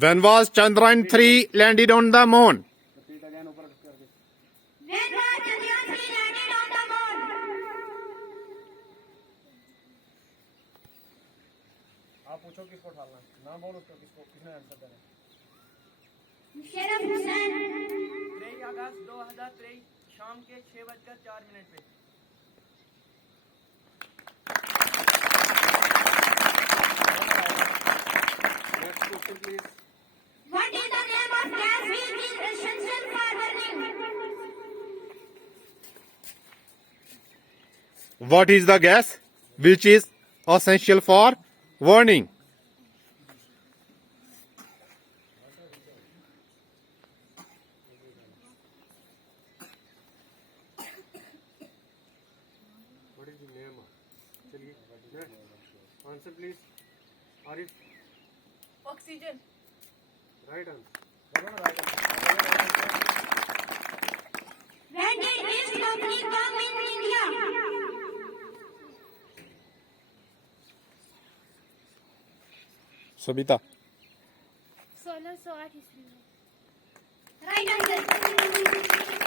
When was Chandrayaan 3 landed on the moon? आप पूछो किसको उठाना ना बोलो तो किसको किसने आंसर देना 3 अगस्त 2023 शाम के 6:04 पे next question please What is the name of gas which is essential for burning? What is the gas which is essential for burning? What is the name चलिए answer please Arif oxygen right answer When did this company come in India? Sabita. 1608 ईस्वी में। Right answer.